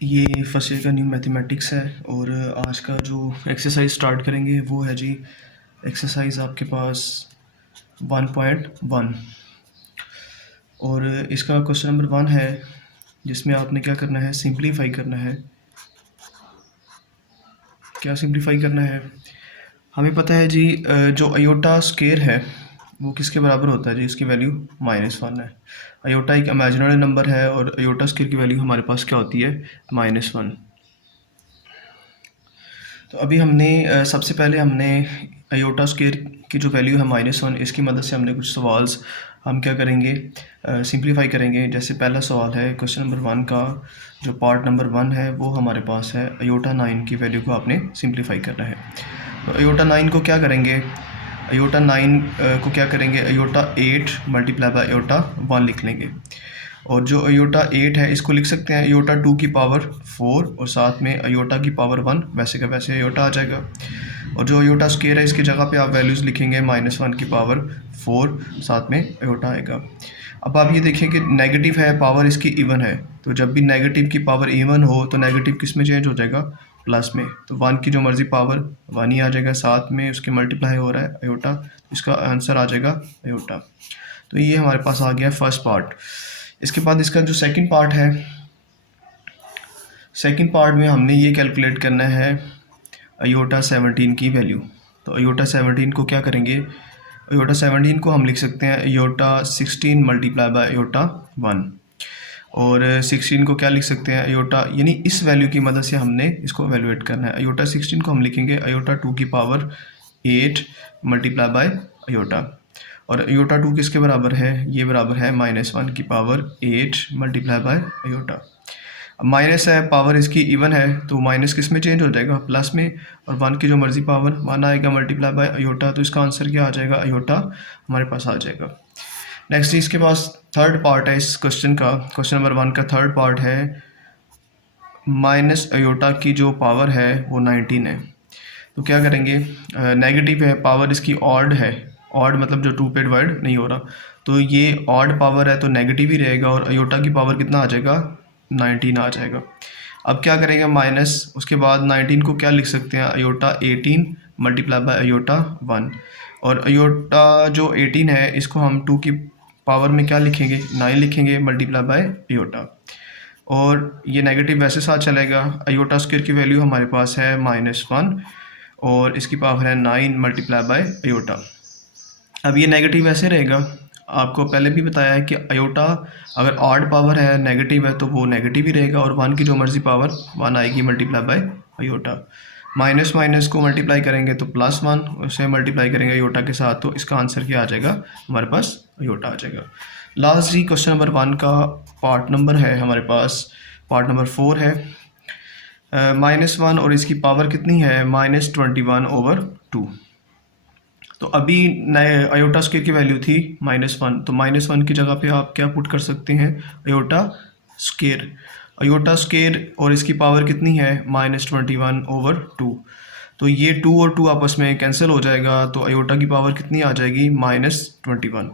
ये first year का new mathematics है और आज का जो एक्सरसाइज स्टार्ट करेंगे वो है जी एक्सरसाइज आपके पास 1.1 और इसका क्वेश्चन नंबर 1 है जिसमें आपने क्या करना है, सिंप्लीफाई करना है। क्या सिंप्लीफाई करना है? हमें पता है जी जो अयोटा स्केयर है वो किसके बराबर होता है जी, इसकी वैल्यू -1 है। अयोटा एक इमेजिनरी नंबर है और अयोटा स्केयर की वैल्यू हमारे पास क्या होती है, -1। तो अभी हमने सबसे पहले हमने अयोटा स्क्वायर की जो वैल्यू है -1, इसकी मदद से हमने कुछ सवाल्स हम क्या करेंगे, सिंप्लीफाई करेंगे। जैसे पहला सवाल है क्वेश्चन नंबर 1 का, जो पार्ट नंबर 1 है वो हमारे पास है अयोटा 9 की वैल्यू को आपने सिंप्लीफाई करना है। तो अयोटा 9 को क्या करेंगे, अयोटा 9 को क्या करेंगे, अयोटा 8 मल्टीप्लाई बाय अयोटा 1 लिख लेंगे। और जो अयोटा 8 है इसको लिख सकते हैं अयोटा 2 की पावर 4 और साथ में अयोटा की पावर 1, वैसे का वैसे अयोटा आ जाएगा। और जो अयोटा स्क्वायर है इसकी जगह पे आप वैल्यूज़ लिखेंगे -1 की पावर 4, साथ में अयोटा आएगा। अब आप ये देखें कि नेगेटिव है, पावर इसकी इवन है, तो जब भी नेगेटिव की पावर इवन हो तो नेगेटिव किस में चेंज हो जाएगा, प्लस में। तो 1 की जो मर्जी पावर 1 ही आ जाएगा, साथ में उसके मल्टीप्लाई हो रहा है अयोटा, इसका आंसर आ जाएगा अयोटा। तो ये हमारे पास आ गया फर्स्ट पार्ट। इसके बाद इसका जो सेकंड पार्ट है, सेकंड पार्ट में हमने ये कैलकुलेट करना है अयोटा 17 की वैल्यू। तो अयोटा 17 को क्या करेंगे, अयोटा 17 को हम लिख सकते हैं अयोटा 16 मल्टीप्लाई बाय अयोटा 1। और 16 को क्या लिख सकते हैं अयोटा, यानी इस वैल्यू की मदद से हमने इसको एवेलुएट करना है। अयोटा 16 को हम लिखेंगे अयोटा 2 की पावर 8 मल्टीप्लाई बाय अयोटा। और अयोटा 2 किसके बराबर है, ये बराबर है -1 की पावर 8 मल्टीप्लाई बाय अयोटा। अब माइनस है, पावर इसकी इवन है, तो माइनस किस में चेंज हो जाएगा, प्लस में। और 1 की जो मर्जी पावर 1 आएगा मल्टीप्लाई बाय अयोटा, तो इसका आंसर क्या आ जाएगा, अयोटा हमारे पास आ जाएगा। नेक्स्ट इसके पास थर्ड पार्ट है इस क्वेश्चन का, क्वेश्चन नंबर 1 का थर्ड पार्ट है माइनस अयोटा की जो पावर है वो 19 है। तो क्या करेंगे, नेगेटिव है, पावर इसकी ऑड है, ऑड मतलब जो 2 पे डिवाइड नहीं हो रहा, तो ये ऑड पावर है तो नेगेटिव ही रहेगा। और अयोटा की पावर कितना आ जाएगा, 19 आ जाएगा। अब क्या करेंगे माइनस, उसके बाद 19 को क्या लिख सकते हैं, अयोटा 18 मल्टीप्लाई बाय अयोटा 1। और अयोटा जो 18 है इसको हम 2 की पावर में क्या लिखेंगे, 9 लिखेंगे मल्टीप्लाई बाय अयोटा। और ये नेगेटिव वैसे साथ चलेगा, अयोटा स्क्वायर की वैल्यू हमारे पास है -1 और इसकी पावर है 9 मल्टीप्लाई बाय अयोटा। अब ये नेगेटिव वैसे रहेगा, आपको पहले भी बताया है कि अयोटा अगर ऑड पावर है, नेगेटिव है, तो वो नेगेटिव ही रहेगा। और 1 की जो मर्जी पावर 1 आएगी multiply by iota. Minus minus को मल्टीप्लाई करेंगे तो +1, उसे मल्टीप्लाई करेंगे अयोटा के साथ, तो इसका आंसर क्या आ जाएगा, हमारे पास अयोटा आ जाएगा। लास्ट जी क्वेश्चन नंबर 1 का पार्ट नंबर है हमारे पास, पार्ट नंबर 4 है -1 और इसकी पावर कितनी है, -21/2। तो अभी नए अयोटा स्क्वायर की वैल्यू थी -1, तो -1 की जगह पे आप क्या पुट कर सकते हैं, अयोटा स्क्वायर। अयोटा स्क्वायर और इसकी पावर कितनी है, -21/2। तो ये 2 और 2 आपस में कैंसिल हो जाएगा, तो अयोटा की पावर कितनी आ जाएगी, -21।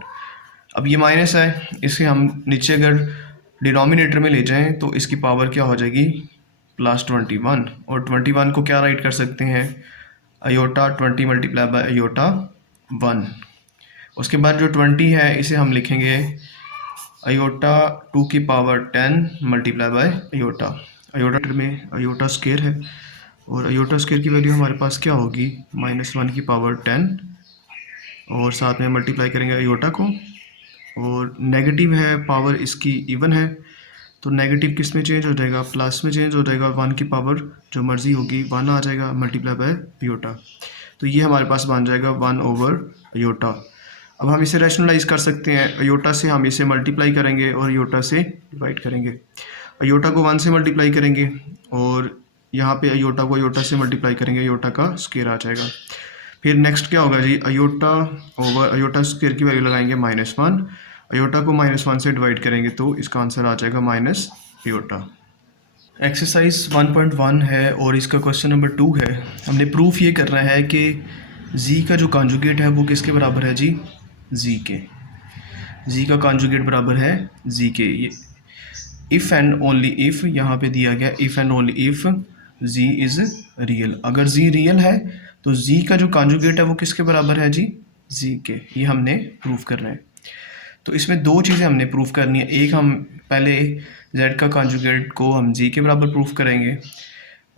अब ये माइनस है, इसे हम नीचे अगर डिनोमिनेटर में ले जाएं तो इसकी पावर क्या हो जाएगी, +21। और 21 को क्या राइट कर सकते हैं, अयोटा 20 मल्टीप्लाई बाय अयोटा 1। उसके बाद जो 20 है इसे हम लिखेंगे अयोटा 2 की power 10 multiply by iota. Iota में अयोटा स्क्वायर है और अयोटा स्क्वायर की वैल्यू हमारे पास क्या होगी, -1 की पावर 10 और साथ में मल्टीप्लाई करेंगे अयोटा को। और नेगेटिव है, पावर इसकी इवन है, तो नेगेटिव किस में चेंज हो जाएगा, प्लस में चेंज हो जाएगा। 1 की पावर जो मर्जी होगी 1 आ जाएगा मल्टीप्लाई बाय अयोटा। तो ये हमारे पास बन जाएगा 1/अयोटा। अब हम इसे रैशनलाइज कर सकते हैं, अयोटा से हम इसे मल्टीप्लाई करेंगे और अयोटा से डिवाइड करेंगे। अयोटा को 1 से मल्टीप्लाई करेंगे और यहाँ पे अयोटा को अयोटा से मल्टीप्लाई करेंगे, अयोटा का स्क्वायर आ जाएगा। फिर नेक्स्ट क्या होगा जी, अयोटा ओवर अयोटा स्क्वायर की वैल्यू लगाएंगे -1, अयोटा को -1 से डिवाइड करेंगे तो इसका आंसर आ जाएगा -अयोटा। एक्सरसाइज 1.1 है और इसका क्वेश्चन नंबर 2 है। हमने प्रूफ ये करना है कि जी का जो कॉन्जुगेट है वो किसके बराबर है जी, जी के। जी का कॉन्जुगेट बराबर है जी के। ये इफ़ एंड ओनली इफ़ यहाँ पे दिया गया if and only if z is real. अगर z रियल है तो z का जो कॉन्जुगेट है वो किसके बराबर है जी, z के। ये हमने प्रूव करना है। तो इसमें दो चीज़ें हमने प्रूव करनी है। एक, हम पहले z का कॉन्जुगेट को हम z के बराबर प्रूव करेंगे,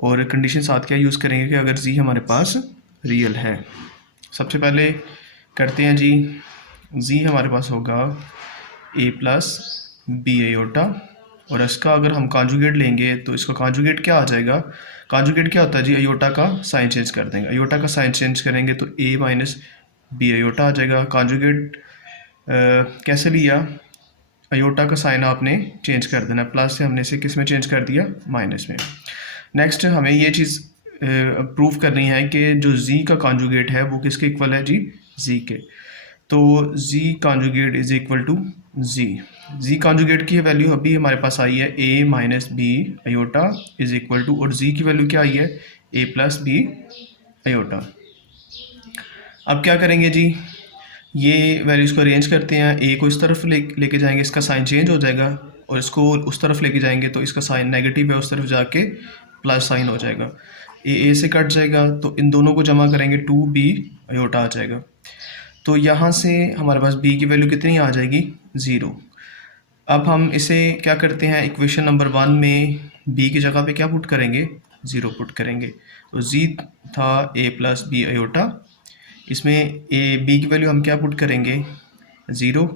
और कंडीशन साथ क्या यूज़ करेंगे कि अगर z हमारे पास रियल है। सबसे पहले करते हैं जी, z हमारे पास होगा a प्लस बी अयोटा, और इसका अगर हम कॉन्जुगेट लेंगे तो इसका कॉन्जुगेट क्या आ जाएगा। कॉन्जुगेट क्या होता है जी, अयोटा का साइन चेंज कर देंगे। अयोटा का साइन चेंज करेंगे तो a माइनस बी अयोटा आ जाएगा। कॉन्जुगेट कैसे लिया, अयोटा का साइन आपने चेंज कर देना, प्लस से हमने इसे किस में चेंज कर दिया, माइनस में। नेक्स्ट हमें ये चीज़ प्रूव करनी है कि जो z का कॉन्जुगेट है वो किसके इक्वल है जी, z के। तो z conjugate is equal to z conjugate की वैल्यू अभी हमारे पास आई है a minus B iota is equal to, और z की वैल्यू क्या आई है, a प्लस बी अयोटा। अब क्या करेंगे जी, ये वैल्यूज़ को अरेंज करते हैं। a को इस तरफ लेके जाएंगे, इसका साइन चेंज हो जाएगा, और इसको उस तरफ लेके जाएंगे तो इसका साइन नेगेटिव है, उस तरफ जाके प्लस साइन हो जाएगा। a से कट जाएगा तो इन दोनों को जमा करेंगे 2b अयोटा आ जाएगा। तो यहाँ से हमारे पास b की वैल्यू कितनी आ जाएगी, 0। अब हम इसे क्या करते हैं, इक्वेशन नंबर 1 में b की जगह पे क्या पुट करेंगे, 0 पुट करेंगे। तो z था a प्लस बी अयोटा, इसमें b की वैल्यू हम क्या पुट करेंगे, 0।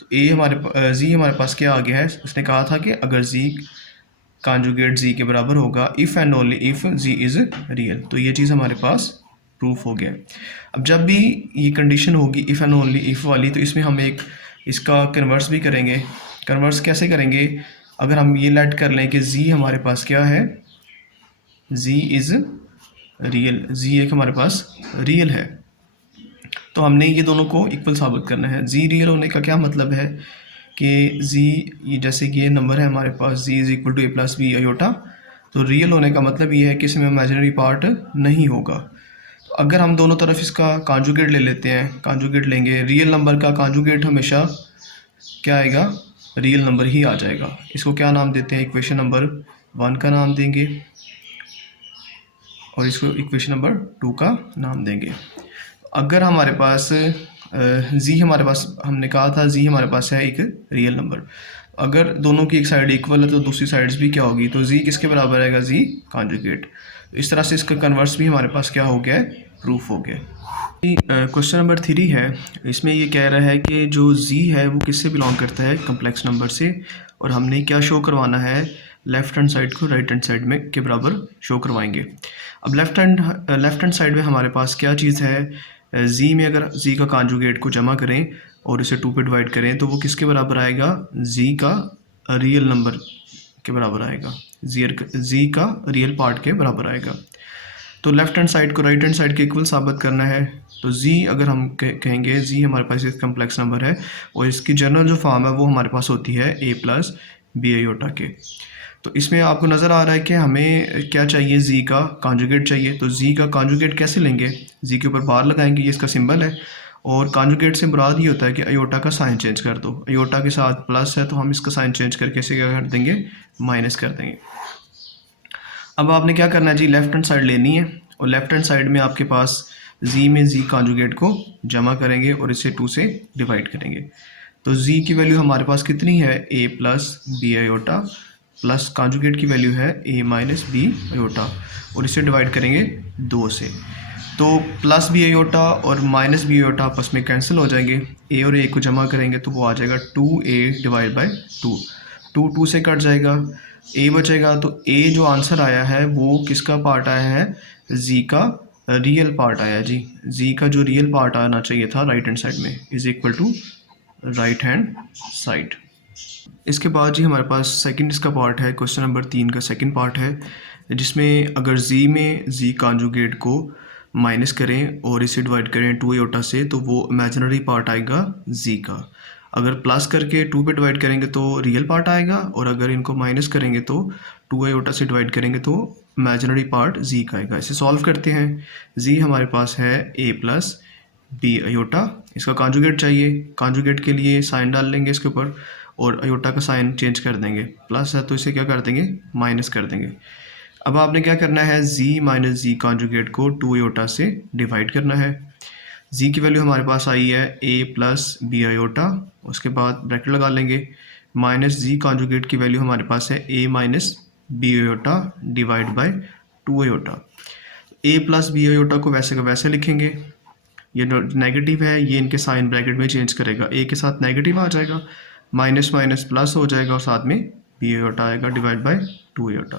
तो z हमारे पास क्या आ गया है, उसने कहा था कि अगर z कॉन्जुगेट z के बराबर होगा if and only if z is real. तो ये चीज़ हमारे पास प्रूफ हो गया। अब जब भी ये कंडीशन होगी इफ़ एंड ओनली इफ़ वाली, तो इसमें हम एक इसका कन्वर्स भी करेंगे। कन्वर्स कैसे करेंगे, अगर हम ये लेट कर लें कि z हमारे पास क्या है, z इज़ रियल, z एक हमारे पास रियल है, तो हमने ये दोनों को इक्वल साबित करना है। z रियल होने का क्या मतलब है कि z, ये जैसे कि ये नंबर है हमारे पास z is equal to a plus B iota, तो रियल होने का मतलब ये है कि इसमें इमेजिनरी पार्ट नहीं होगा। तो अगर हम दोनों तरफ इसका कॉन्जुगेट ले लेते हैं, कॉन्जुगेट लेंगे, रियल नंबर का कॉन्जुगेट हमेशा क्या आएगा, रियल नंबर ही आ जाएगा। इसको क्या नाम देते हैं, इक्वेशन नंबर 1 का नाम देंगे, और इसको इक्वेशन नंबर 2 का नाम देंगे। अगर हमारे पास z हमारे पास, हमने कहा था z हमारे पास है एक रियल नंबर, अगर दोनों की एक साइड इक्वल है तो दूसरी साइड्स भी क्या होगी, तो z किसके बराबर आएगा, z कॉन्जुगेट। इस तरह से इसका कन्वर्स भी हमारे पास क्या हो गया है, प्रूफ हो गया। क्वेश्चन नंबर 3 है, इसमें ये कह रहा है कि जो z है वो किससे बिलोंग करता है, कम्प्लेक्स नंबर से, और हमने क्या शो करवाना है, लेफ़्ट हैंड साइड को राइट हैंड साइड में के बराबर शो करवाएंगे। अब लेफ़्ट हैंड साइड में हमारे पास क्या चीज़ है, z में अगर z का कॉन्जुगेट को जमा करें और इसे 2 पे डिवाइड करें तो वो किसके बराबर आएगा, z का रियल नंबर के बराबर आएगा, z का रियल पार्ट के बराबर आएगा। तो लेफ़्ट हैंड साइड को राइट हैंड साइड के इक्वल साबित करना है, तो z अगर हम कहेंगे z हमारे पास एक कम्प्लेक्स नंबर है, और इसकी जनरल जो फॉर्म है वो हमारे पास होती है a प्लस बी अयोटा के। तो इसमें आपको नज़र आ रहा है कि हमें क्या चाहिए, z का कॉन्जुगेट चाहिए। तो z का कॉन्जुगेट कैसे लेंगे, z के ऊपर बार लगाएंगे, ये इसका सिंबल है, और कॉन्जुगेट से मुराद ये होता है कि अयोटा का साइन चेंज कर दो। अयोटा के साथ प्लस है तो हम इसका साइन चेंज करके इसे क्या कर देंगे, माइनस कर देंगे। अब आपने क्या करना है जी, लेफ़्ट हैंड साइड लेनी है, और लेफ़्ट हैंड साइड में आपके पास z में z कॉन्जुगेट को जमा करेंगे और इसे 2 से डिवाइड करेंगे। तो z की वैल्यू हमारे पास कितनी है, a plus B iota, plus conjugate की वैल्यू है a माइनस बी अयोटा, और इसे डिवाइड करेंगे 2 से। तो प्लस बी अयोटा और माइनस बी अयोटा आपस में कैंसिल हो जाएंगे, a और a को जमा करेंगे तो वो आ जाएगा 2a डिवाइड बाई 2, 2 से कट जाएगा, a बचेगा। तो a जो आंसर आया है वो किसका पार्ट आया है, z का रियल पार्ट आया जी। z का जो रियल पार्ट आना चाहिए था राइट हैंड साइड में, is equal to right hand side. इसके बाद जी हमारे पास सेकंड इसका पार्ट है, क्वेश्चन नंबर 3 का सेकंड पार्ट है, जिसमें अगर z में z कॉन्जुगेट को माइनस करें और इसे डिवाइड करें 2 अयोटा से तो वो इमेजिनरी पार्ट आएगा z का। अगर प्लस करके 2 पे डिवाइड करेंगे तो रियल पार्ट आएगा, और अगर इनको माइनस करेंगे तो 2 अयोटा से डिवाइड करेंगे तो इमेजिनरी पार्ट z का आएगा। इसे सॉल्व करते हैं, z हमारे पास है a प्लस बी अयोटा, इसका कॉन्जुगेट चाहिए, कॉन्जुगेट के लिए साइन डाल लेंगे इसके ऊपर, और अयोटा का साइन चेंज कर देंगे, प्लस है तो इसे क्या कर देंगे, माइनस कर देंगे। अब आपने क्या करना है, z माइनस जी कॉन्जुगेट को 2 अयोटा से डिवाइड करना है। z की वैल्यू हमारे पास आई है a प्लस बी अयोटा, उसके बाद ब्रैकेट लगा लेंगे, माइनस जी कॉन्जुगेट की वैल्यू हमारे पास है a minus B iota divide by 2 iota. a plus B iota को वैसे का वैसे लिखेंगे, ये नेगेटिव है, ये इनके साइन ब्रैकेट में चेंज करेगा, a के साथ नेगेटिव आ जाएगा, माइनस माइनस प्लस हो जाएगा और साथ में बी अयोटा आएगा divide by 2 iota,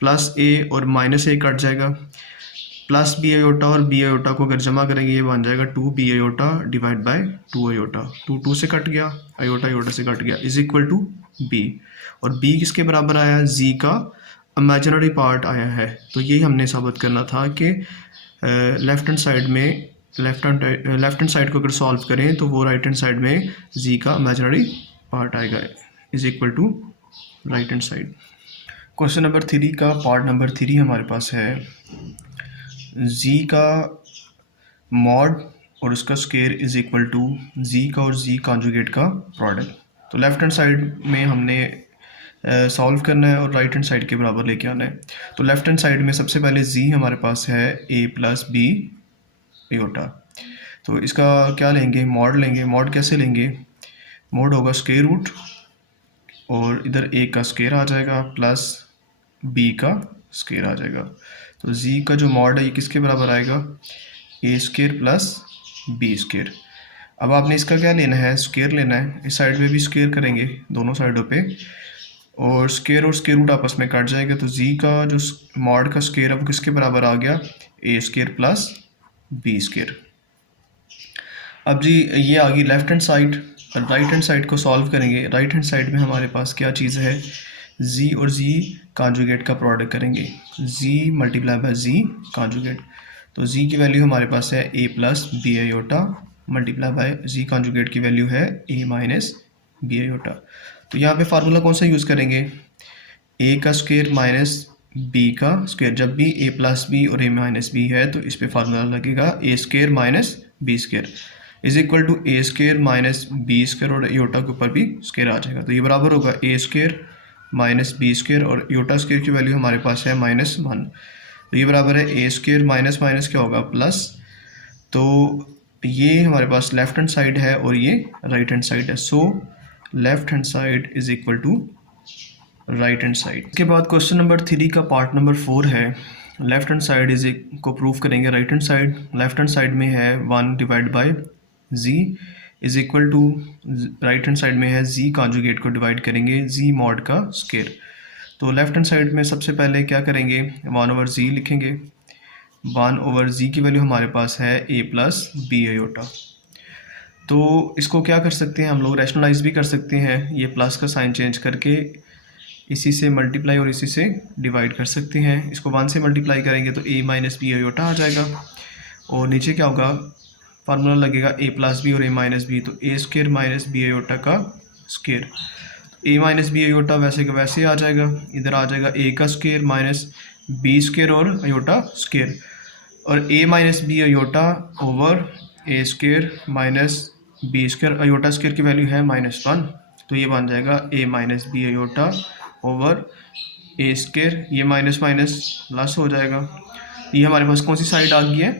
plus a और माइनस a कट जाएगा, प्लस बी अयोटा और बी अयोटा को अगर जमा करेंगे ये बन जाएगा 2 b iota divide by 2 iota, 2 से कट गया, अयोटा अयोटा से कट गया, इज इक्वल टू b। और b किसके बराबर आया, z का इमेजिनरी पार्ट आया है। तो ये हमने साबित करना था कि लेफ्ट हैंड साइड में लेफ्ट हैंड साइड को अगर सॉल्व करें तो वो राइट हैंड साइड में z का इमेजिनरी पार्ट आएगा, is equal to right hand side. Question number 3 का पार्ट नंबर 3 हमारे पास है, z का मॉड और उसका square is equal to z का और z कॉन्जुगेट का प्रोडक्ट। तो लेफ्ट हैंड साइड में हमने सॉल्व करना है और राइट हैंड साइड के बराबर लेके आना है। तो लेफ्ट हैंड साइड में सबसे पहले z हमारे पास है a प्लस बी अयोटा, तो इसका क्या लेंगे, मॉड लेंगे। मॉड कैसे लेंगे, मॉड होगा स्क्वायर रूट और इधर a का स्क्वायर आ जाएगा प्लस b का स्क्वायर आ जाएगा। तो z का जो मॉड है ये किसके बराबर आएगा, a square plus b square. अब आपने इसका क्या लेना है, स्क्वायर लेना है, इस साइड में भी स्क्वायर करेंगे दोनों साइडों पे, और स्क्वायर रूट आपस में कट जाएगा। तो z का जो मॉड का स्क्वायर है वो किसके बराबर आ गया, a square plus b square. अब जी ये आ गई लेफ्ट हैंड साइड, और राइट हैंड साइड को सॉल्व करेंगे। राइट हैंड साइड में हमारे पास क्या चीज़ है, z और z कॉन्जुगेट का प्रोडक्ट करेंगे, z multiply by z conjugate. तो z की वैल्यू हमारे पास है a plus B iota multiply by z conjugate की वैल्यू है a माइनस बी अयोटा। तो यहाँ पे फार्मूला कौन सा यूज़ करेंगे, a का स्क्वायर माइनस b का स्क्वायर। जब भी a प्लस बी और a माइनस बी है तो इस पे फार्मूला लगेगा a square minus b square is equal to a square minus b square, और योटा के ऊपर भी स्क्वायर आ जाएगा। तो ये बराबर होगा a square minus b square, और योटा स्क्वायर की वैल्यू हमारे पास है -1। तो ये बराबर है a स्क्वायर माइनस माइनस क्या होगा, प्लस। तो ये हमारे पास लेफ्ट हैंड साइड है और ये राइट हैंड साइड है। So left hand side is equal to right hand side. इसके बाद क्वेश्चन नंबर 3 का पार्ट नंबर 4 है, लेफ्ट हैंड साइड इज को प्रूव करेंगे right hand side. Left hand side में है 1 divide by z is equal to, right hand side में है z कॉन्जुगेट को डिवाइड करेंगे z मॉड का स्क्वायर। तो लेफ्ट हैंड साइड में सबसे पहले क्या करेंगे, 1 ओवर z लिखेंगे। 1 ओवर z की वैल्यू हमारे पास है a प्लस बी अयोटा। तो इसको क्या कर सकते हैं हम लोग, रैशनलाइज भी कर सकते हैं, ये प्लस का साइन चेंज करके इसी से मल्टीप्लाई और इसी से डिवाइड कर सकते हैं। इसको 1 से मल्टीप्लाई करेंगे तो a माइनस बी अयोटा आ जाएगा, और नीचे क्या होगा, फार्मूला लगेगा a प्लस बी और a माइनस बी, तो a square minus B iota का square. a minus B iota वैसे का वैसे आ जाएगा, इधर आ जाएगा a का स्क्वायर माइनस बी स्क्वायर और अयोटा स्क्वायर, और a minus B iota over a square minus b square. Iota square की वैल्यू है -1, तो ये बन जाएगा a minus B iota over a square, ये माइनस माइनस प्लस हो जाएगा। ये हमारे पास कौन सी साइड आ गई है,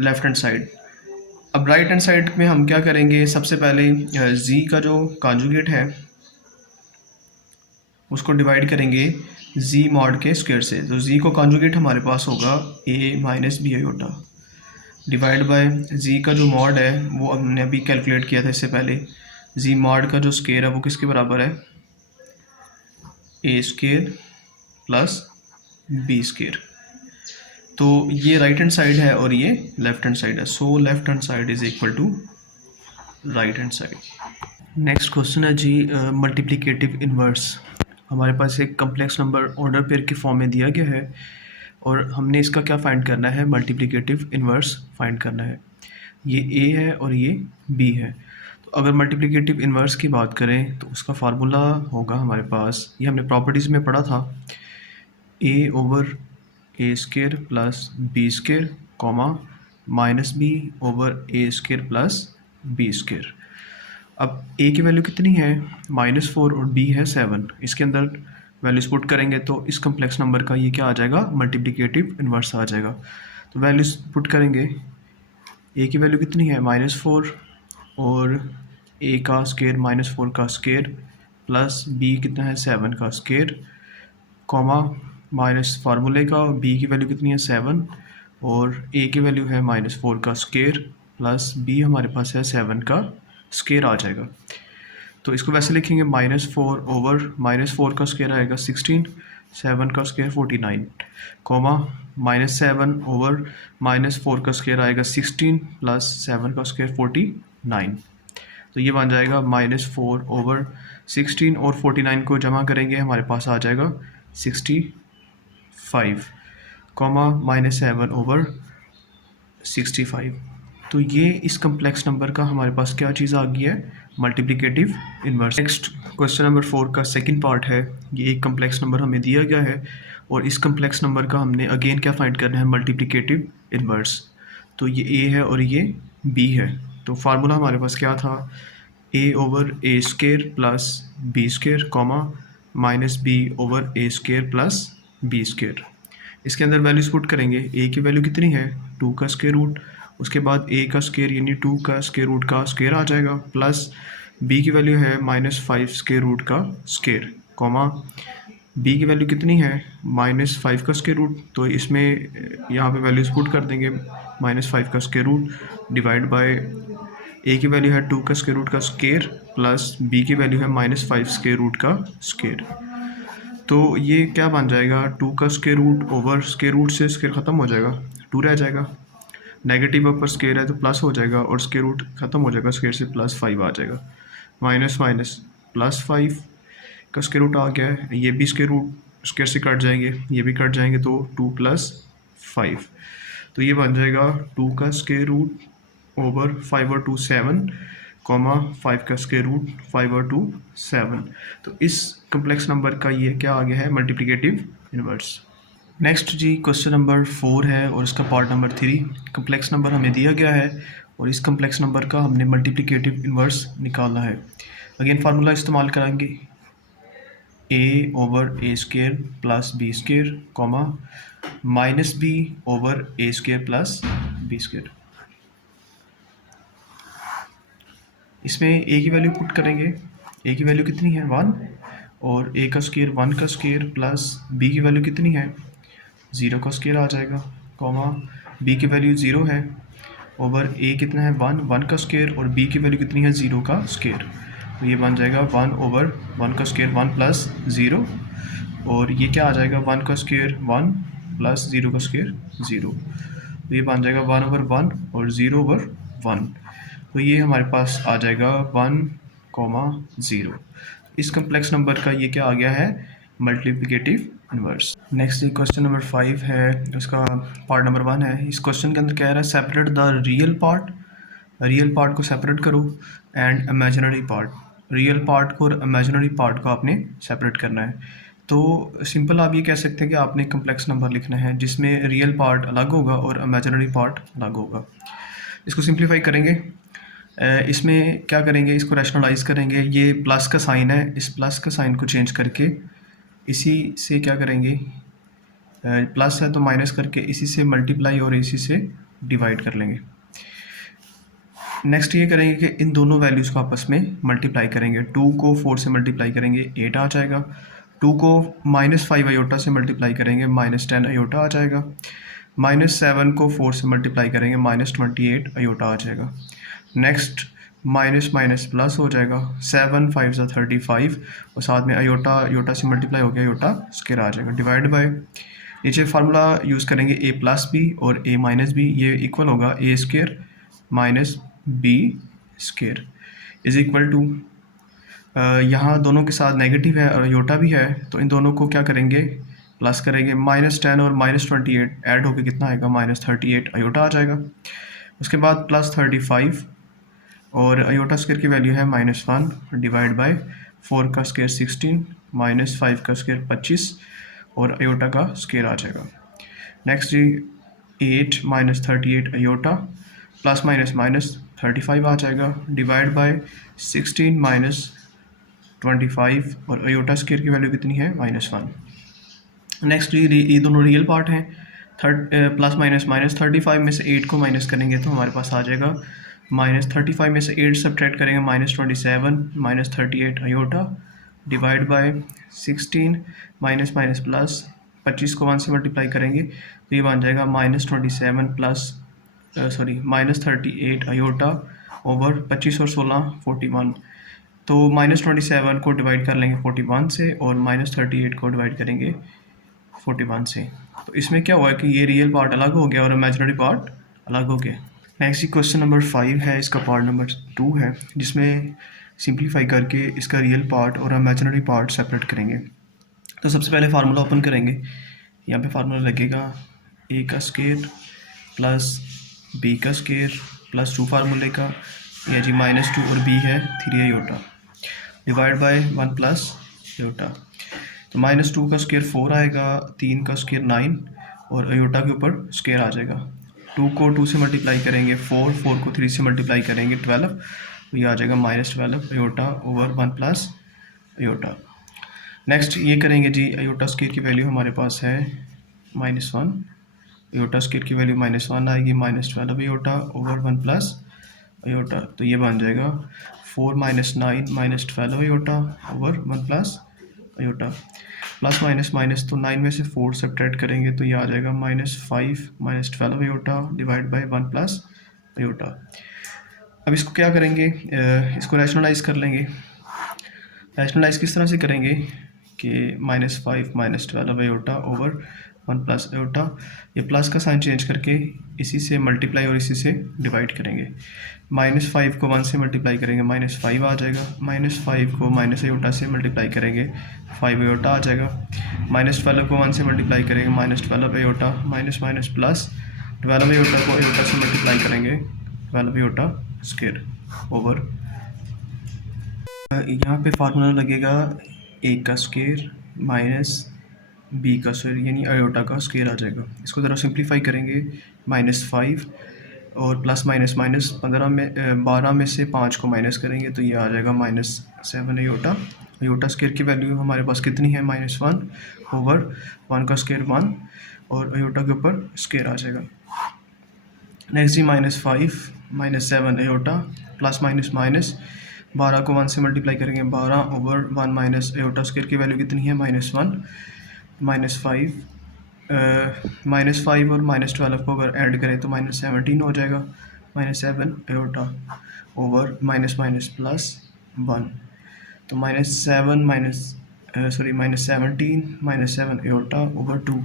लेफ्ट हैंड साइड। अब राइट हैंड साइड में हम क्या करेंगे, सबसे पहले z का जो कॉन्जुगेट है उसको डिवाइड करेंगे z मॉड के स्क्वायर से। तो z को कॉन्जुगेट हमारे पास होगा a minus B iota divide by z का जो मॉड है वो हमने अभी कैलकुलेट किया था इससे पहले। z मॉड का जो स्क्वायर है वो किसके बराबर है, a square plus b square. तो ये राइट हैंड साइड है और ये लेफ्ट हैंड साइड है। So left hand side is equal to right hand side. Next question है जी मल्टीप्लिकेटिव इन्वर्स। हमारे पास एक कम्प्लेक्स नंबर ऑर्डर पेयर के फॉर्म में दिया गया है और हमने इसका क्या फाइंड करना है, मल्टीप्लिकेटिव इन्वर्स फाइंड करना है। ये a है और ये b है। तो अगर मल्टीप्लिकेटिव इन्वर्स की बात करें तो उसका फार्मूला होगा हमारे पास, ये हमने प्रॉपर्टीज़ में पढ़ा था, a over a square plus b square comma minus B over a square plus b square. अब ए की वैल्यू कितनी है -4 और बी है 7, इसके अंदर वैल्यूज पुट करेंगे तो इस कम्प्लेक्स नंबर का ये क्या आ जाएगा, मल्टीप्लिकेटिव इन्वर्स आ जाएगा। तो वैल्यूज पुट करेंगे, ए की वैल्यू कितनी है -4 और ए का स्केयर -4 का स्केयर प्लस बी कितना है 7 का स्केयर, कॉमा माइनस फार्मूले का बी की वैल्यू कितनी है 7 और ए की वैल्यू है -4 का स्केयर प्लस बी हमारे पास है 7 का स्केयर आ जाएगा। तो इसको वैसे लिखेंगे -4 ओवर -4 का स्केयर आएगा 16, 7 का स्केयर 49, कॉमा -7 ओवर -4 का स्केयर आएगा 16 प्लस 7 का स्केयर 49। तो ये बन जाएगा -4 ओवर 16 और 49 को जमा करेंगे हमारे पास आ जाएगा 65, कॉमा -7 ओवर 65। तो ये इस कम्प्लेक्स नंबर का हमारे पास क्या चीज़ आ गई है, multiplicative inverse. Next question number 4 का सेकंड पार्ट है, ये एक कम्प्लेक्स नंबर हमें दिया गया है और इस कम्प्लेक्स नंबर का हमने अगेन क्या फाइंड करना है, मल्टीप्लिकेटिव इन्वर्स। तो ये ए है और ये बी है। तो फार्मूला हमारे पास क्या था, A over A square plus B square comma minus B over A square plus B square. इसके अंदर वैल्यूज पुट करेंगे, ए की वैल्यू कितनी है 2 का स्केयर रूट, उसके बाद ए का स्केयर यानी 2 का स्केयर रूट का स्केयर आ जाएगा प्लस बी की वैल्यू है -5 स्केयर रूट का स्केयर, कॉमा बी की वैल्यू कितनी है -5 का स्केयर रूट। तो इसमें यहाँ पे वैल्यूज पुट कर देंगे, -5 का स्केयर रूट डिवाइड बाय ए की वैल्यू है 2 का स्केयर रूट का स्केयर प्लस बी की वैल्यू है -5 स्केयर रूट का स्केयर। तो ये क्या बन जाएगा, 2 का square root over square root से स्केयर ख़त्म हो जाएगा, 2 रह जाएगा, नेगेटिव अपर स्केयर है तो प्लस हो जाएगा और स्केयर रूट ख़त्म हो जाएगा, स्केयर से +5 आ जाएगा, माइनस माइनस +5 का स्केयर रूट आ गया है, ये भी स्केयर रूट स्केयर से कट जाएंगे, ये भी कट जाएंगे तो 2 + 5। तो ये बन जाएगा 2 का स्केयर रूट ओवर 5 और 2 7, कॉमा 5 का स्केयर रूट 5 और 2 7। तो इस कम्प्लेक्स नंबर का ये क्या आ गया है, मल्टीप्लिकेटिव इन्वर्स। नेक्स्ट जी क्वेश्चन नंबर 4 है और इसका पार्ट नंबर 3। कम्प्लेक्स नंबर हमें दिया गया है और इस कम्प्लेक्स नंबर का हमने मल्टीप्लिकेटिव इन्वर्स निकालना है। अगेन फार्मूला इस्तेमाल कराएंगे, A over A square plus B square comma minus B over A square plus B square. इसमें ए की वैल्यू पुट करेंगे, ए की वैल्यू कितनी है 1 और ए का स्केयर 1 का स्केयर प्लस बी की वैल्यू कितनी है 0 का स्केयर आ जाएगा, कॉमा बी की वैल्यू 0 है ओवर ए कितना है 1 का स्केयर और बी की वैल्यू कितनी है 0 का स्केयर। तो ये बन जाएगा 1 ओवर 1 का स्केयर 1 प्लस 0 और ये क्या आ जाएगा 1 का स्केयर 1 प्लस 0 का स्केयर 0। तो ये बन जाएगा 1 ओवर 1 और 0 ओवर 1। तो ये हमारे पास आ जाएगा 1,0। इस कम्प्लेक्स नंबर का ये क्या आ गया है, मल्टीप्लिकेटिव इन्वर्स। नेक्स्ट ये क्वेश्चन नंबर 5 है, इसका पार्ट नंबर 1 है। इस क्वेश्चन के अंदर कह रहा है सेपरेट द रियल पार्ट को सेपरेट करो and imaginary part. Real part को और इमेजिनरी पार्ट को आपने सेपरेट करना है। तो सिंपल आप ये कह सकते हैं कि आपने कम्प्लेक्स नंबर लिखना है जिसमें रियल पार्ट अलग होगा और इमेजिनरी पार्ट अलग होगा। इसको सिंप्लीफाई करेंगे, इसमें क्या करेंगे, इसको रैशनलाइज करेंगे। ये प्लस का साइन है, इस प्लस का साइन को चेंज करके इसी से क्या करेंगे, प्लस है तो माइनस करके इसी से मल्टीप्लाई और इसी से डिवाइड कर लेंगे। नेक्स्ट ये करेंगे कि इन दोनों वैल्यूज़ को आपस में मल्टीप्लाई करेंगे। 2 को 4 से मल्टीप्लाई करेंगे 8 आ जाएगा, 2 को -5 अयोटा से मल्टीप्लाई करेंगे -10 अयोटा आ जाएगा, -7 को 4 से मल्टीप्लाई करेंगे -28 अयोटा आ जाएगा। नेक्स्ट माइनस माइनस प्लस हो जाएगा, 7 5 ज़ा 35 और साथ में अयोटा से मल्टीप्लाई हो गया, अयोटा स्केयर आ जाएगा, डिवाइड बाय नीचे फार्मूला यूज़ करेंगे a प्लस बी और a माइनस बी, ये इक्वल होगा a square minus b square is equal to, यहाँ दोनों के साथ नेगेटिव है और अयोटा भी है तो इन दोनों को क्या करेंगे, प्लस करेंगे, -10 और -28 ऐड होकर कितना आएगा -38 अयोटा आ जाएगा। उसके बाद +35 और अयोटा स्केयर की वैल्यू है -1 डिवाइड बाय 4 का स्केयर 16 -5 का स्केयर 25 और अयोटा का स्केयर आ जाएगा। नेक्स्ट जी 8 -38 अयोटा प्लस माइनस माइनस 35 आ जाएगा, डिवाइड बाय 16 माइनस 25 और अयोटा स्क्वायर की वैल्यू कितनी है -1। नेक्स्ट ये दोनों रियल पार्ट हैं। प्लस माइनस माइनस 35 में से 8 को माइनस करेंगे तो हमारे पास आ जाएगा -35 में से 8 सब्ट्रैक्ट करेंगे -27 -38 iota divide by 16 minus minus plus 25 को 1 से मल्टीप्लाई करेंगे तो ये बन जाएगा -27 प्लस -38 अयोटा ओवर 25 और 16 41। तो -27 को डिवाइड कर लेंगे 41 से और -38 को डिवाइड करेंगे 41 से। तो इसमें क्या हुआ कि ये रियल पार्ट अलग हो गया और इमेजिनरी पार्ट अलग हो गया। नेक्स्ट क्वेश्चन नंबर 5 है, इसका पार्ट नंबर 2 है, जिसमें सिंप्लीफाई करके इसका रियल पार्ट और इमेजिनरी पार्ट सेपरेट करेंगे। तो सबसे पहले फार्मूला ओपन करेंगे। यहाँ पे फार्मूला लगेगा a का स्क्वायर प्लस b का स्क्वायर प्लस 2 फार्मूले का, या जी -2 और b है 3 iota divide by 1 plus iota. तो -2 का स्क्वायर 4 आएगा, 3 का स्क्वायर 9 और अयोटा के ऊपर स्क्वायर आ जाएगा। 2 को 2 से मल्टीप्लाई करेंगे 4 को 3 से मल्टीप्लाई करेंगे 12, तो ये आ जाएगा -12 iota over 1 plus iota. Next ये करेंगे जी, अयोटा स्क्वायर की वैल्यू हमारे पास है -1, अयोटा स्क्वायर की वैल्यू -1 आएगी, -12 अयोटा ओवर 1 प्लस अयोटा। तो ये बन जाएगा 4 - 9 -12 iota over 1 plus iota. Plus minus minus तो 9 में से 4 सब्ट्रैक्ट करेंगे तो ये आ जाएगा -5 -12 iota divide by 1 plus iota. अब इसको क्या करेंगे, इसको रैशनलाइज कर लेंगे। रैशनलाइज किस तरह से करेंगे कि -5 -12 अयोटा ओवर 1 प्लस अयोटा, ये प्लस का साइन चेंज करके इसी से मल्टीप्लाई और इसी से डिवाइड करेंगे। -5 को 1 से मल्टीप्लाई करेंगे -5 आ जाएगा, -5 को माइनस अयोटा से मल्टीप्लाई करेंगे 5 अयोटा आ जाएगा, -12 को 1 से मल्टीप्लाई करेंगे -12 iota, minus minus plus 12 iota को अयोटा से मल्टीप्लाई करेंगे 12 अयोटा स्क्वायर ओवर। यहाँ पे फार्मूला लगेगा a का स्क्वायर माइनस b का स्क्वायर यानी अयोटा का स्क्वायर आ जाएगा। इसको ज़रा सिंप्लीफाई करेंगे, -5 और प्लस माइनस माइनस 12 में से 5 को माइनस करेंगे तो ये आ जाएगा -7 अयोटा। अयोटा स्क्वायर की वैल्यू हमारे पास कितनी है -1 ओवर 1 का स्क्वायर 1 और अयोटा के ऊपर स्क्वायर आ जाएगा। नेक्स्ट जी -5 -7 अयोटा प्लस माइनस माइनस 12 को 1 से मल्टीप्लाई करेंगे 12 ओवर 1 माइनस अयोटा स्क्वायर की वैल्यू कितनी है -1 -5 और -12 को अगर ऐड करें तो -17 हो जाएगा, -7 iota over minus minus plus 1। तो -17 अयोटा ओवर 2,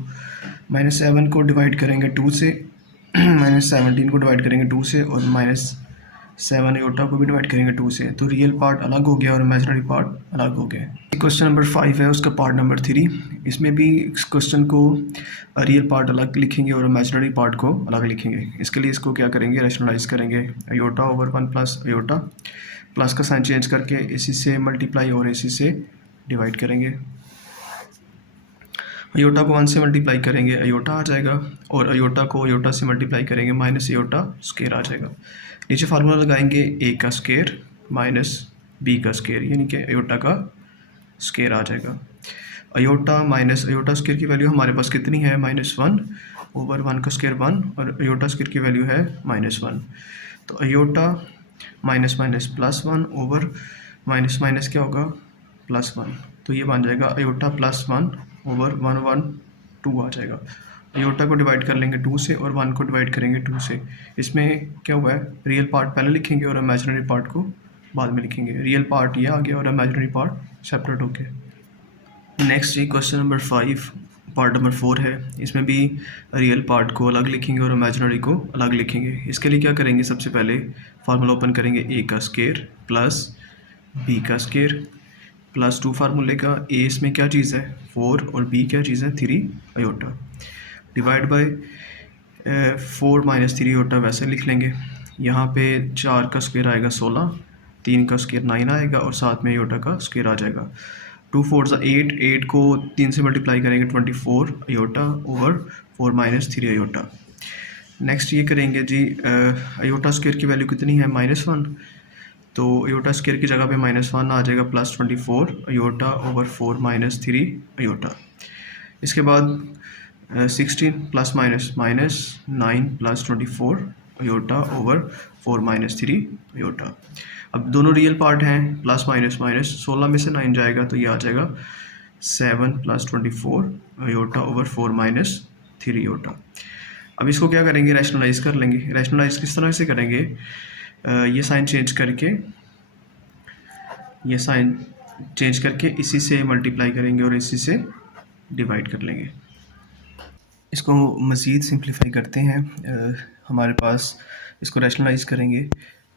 -7 को डिवाइड करेंगे 2 से -17 को डिवाइड करेंगे 2 से और -7 अयोटा को भी डिवाइड करेंगे 2 से। तो रियल पार्ट अलग हो गया और इमेजिनरी पार्ट अलग हो गया। क्वेश्चन नंबर 5 है, उसका पार्ट नंबर 3। इसमें भी इस क्वेश्चन को रियल पार्ट अलग लिखेंगे और इमेजिनरी पार्ट को अलग लिखेंगे। इसके लिए इसको क्या करेंगे, रैशनलाइज करेंगे। Iota over 1 plus iota, plus का साइन चेंज करके इसी से मल्टीप्लाई और इसी से डिवाइड करेंगे। अयोटा को 1 से मल्टीप्लाई करेंगे अयोटा आ जाएगा और अयोटा को अयोटा से मल्टीप्लाई करेंगे माइनस अयोटा स्क्वायर आ जाएगा। नीचे फार्मूला लगाएंगे a का स्क्वायर माइनस b का स्क्वायर यानी कि अयोटा का स्क्वायर आ जाएगा। अयोटा माइनस अयोटा स्क्वायर की वैल्यू हमारे पास कितनी है -1 ओवर 1 का स्क्वायर 1 और अयोटा स्क्वायर की वैल्यू है -1। तो iota minus minus plus 1 over minus minus क्या होगा +1। तो ये बन जाएगा अयोटा +1 ओवर 1 1 2 आ जाएगा। अयोटा को डिवाइड कर लेंगे 2 से और 1 को डिवाइड करेंगे 2 से। इसमें क्या हुआ है, रियल पार्ट पहले लिखेंगे और इमेजिनरी पार्ट को बाद में लिखेंगे। रियल पार्ट ये आ गया और इमेजिनरी पार्ट सेपरेट हो गया। नेक्स्ट ये क्वेश्चन नंबर 5 पार्ट नंबर 4 है। इसमें भी रियल पार्ट को अलग लिखेंगे और इमेजिनरी को अलग लिखेंगे। इसके लिए क्या करेंगे, सबसे पहले फार्मूला ओपन करेंगे a का स्क्वायर प्लस b का स्क्वायर प्लस 2 फार्मूले का। a इसमें क्या चीज़ है 4 और b क्या चीज़ है 3 iota divide by 4 minus 3 iota वैसे लिख लेंगे। यहाँ पे 4 का स्क्वायर आएगा 16, 3 का स्क्वायर 9 आएगा और साथ में अयोटा का स्क्वायर आ जाएगा। 2 4 8, 8 को 3 से मल्टीप्लाई करेंगे 24 iota over 4 minus 3 iota. Next ये करेंगे जी, अयोटा स्क्वायर की वैल्यू कितनी है, -1। तो अयोटा स्क्वायर की जगह पे -1 आ जाएगा, +24 अयोटा ओवर 4 माइनस 3 अयोटा। इसके बाद 16 plus minus minus 9 + 24 iota over 4 minus 3 iota. अब दोनों रियल पार्ट हैं, प्लस माइनस माइनस 16 में से 9 जाएगा तो ये आ जाएगा 7 + 24 अयोटा ओवर 4 माइनस 3 अयोटा। अब इसको क्या करेंगे, रैशनलाइज कर लेंगे। रैशनलाइज किस तरह से करेंगे, ये साइन चेंज करके, ये साइन चेंज करके इसी से मल्टीप्लाई करेंगे और इसी से डिवाइड कर लेंगे। इसको मज़ीद सिंप्लीफाई करते हैं, हमारे पास इसको रैशनलाइज करेंगे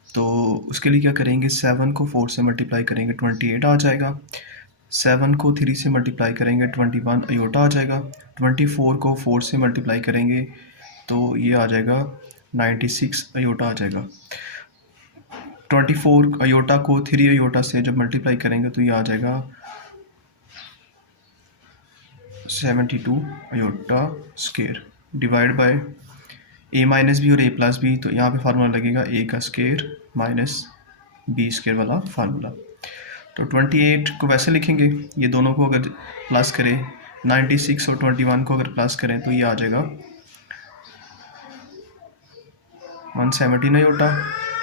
तो उसके लिए क्या करेंगे, 7 को 4 से मल्टीप्लाई करेंगे 28 आ जाएगा। 7 को 3 से मल्टीप्लाई करेंगे 21 अयोटा आ जाएगा। 24 को 4 से मल्टीप्लाई करेंगे तो ये आ जाएगा 96 अयोटा आ जाएगा। 24 अयोटा को 3 अयोटा से जब मल्टीप्लाई करेंगे तो ये आ जाएगा 72 iota square divide by a minus b और ए प्लस बी। तो यहाँ पे फार्मूला लगेगा ए का स्क्वायर माइनस बी स्क्वायर वाला फार्मूला। तो 28 को वैसे लिखेंगे, ये दोनों को अगर प्लस करें, 96 और 21 को अगर प्लस करें तो ये आ जाएगा 117 अयोटा।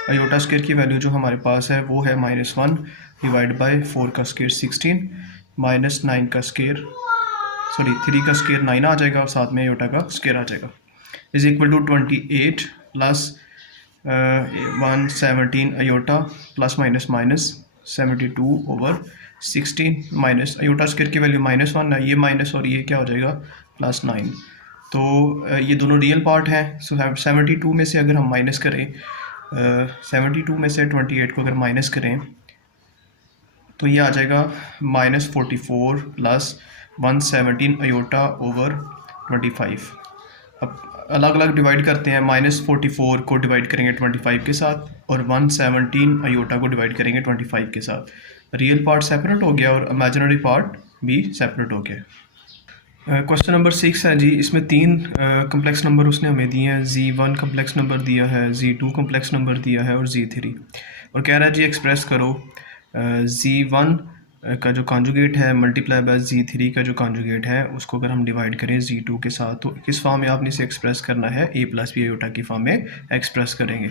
अयोटा स्क्वायर की वैल्यू जो हमारे पास है वो है -1 डिवाइड बाय 4 का स्क्वायर 16 माइनस 9 का स्क्वायर, सॉरी 3 का स्क्वायर 9 आ जाएगा और साथ में अयोटा का स्क्वायर आ जाएगा, is equal to 28 plus 117 iota plus minus minus 72 over 16 minus iota square की वैल्यू -1 है, ये माइनस और ये क्या हो जाएगा +9। तो ये दोनों रियल पार्ट हैं। सो 72 में से अगर हम माइनस करें, 72 में से 28 को अगर माइनस करें तो ये आ जाएगा -44 प्लस 117 अयोटा ओवर 25। अब अलग अलग डिवाइड करते हैं, -44 को डिवाइड करेंगे 25 के साथ और 117 अयोटा को डिवाइड करेंगे 25 के साथ। रियल पार्ट सेपरेट हो गया और इमेजिनरी पार्ट भी सेपरेट हो गया। क्वेश्चन नंबर 6 है जी, इसमें 3 कम्प्लेक्स नंबर उसने हमें दिए हैं। Z1 कम्प्लेक्स नंबर दिया है, Z2 कम्प्लेक्स नंबर दिया है और Z3, और कह रहा है जी एक्सप्रेस करो Z1 का जो कॉन्जुगेट है मल्टीप्लाई बाय Z3 का जो कॉन्जुगेट है उसको अगर हम डिवाइड करें Z2 के साथ तो किस फॉर्म में आपने इसे एक्सप्रेस करना है, a + b अयोटा की फॉर्म में एक्सप्रेस करेंगे।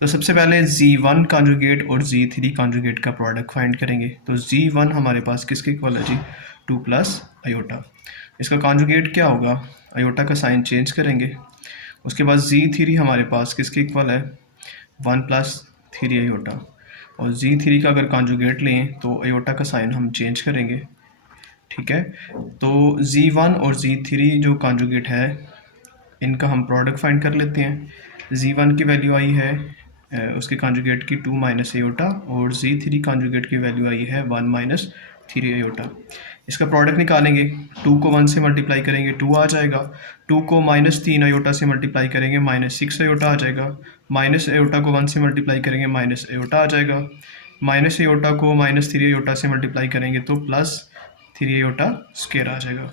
तो सबसे पहले Z1 कॉन्जुगेट और Z3 कॉन्जुगेट का प्रोडक्ट फाइंड करेंगे। तो Z1 हमारे पास किसके इक्वल है जी, 2 + अयोटा। इसका कॉन्जुगेट क्या होगा, अयोटा का साइन चेंज करेंगे। उसके बाद Z3 हमारे पास किसके इक्वल है, 1 + 3 अयोटा। और Z3 का अगर कॉन्जुगेट लें तो अयोटा का साइन हम चेंज करेंगे, ठीक है। तो Z1 और Z3 जो कॉन्जुगेट है इनका हम प्रोडक्ट फाइंड कर लेते हैं। Z1 की वैल्यू आई है उसके कॉन्जुगेट की 2 - अयोटा और Z3 कॉन्जुगेट की वैल्यू आई है 1 - 3 अयोटा। इसका प्रोडक्ट निकालेंगे, 2 को 1 से मल्टीप्लाई करेंगे 2 आ जाएगा, 2 को -3 अयोटा से मल्टीप्लाई करेंगे -6 अयोटा आ जाएगा, माइनस अयोटा को 1 से मल्टीप्लाई करेंगे माइनस अयोटा आ जाएगा, माइनस अयोटा को -3 अयोटा से मल्टीप्लाई करेंगे तो +3 अयोटा स्क्वायर आ जाएगा।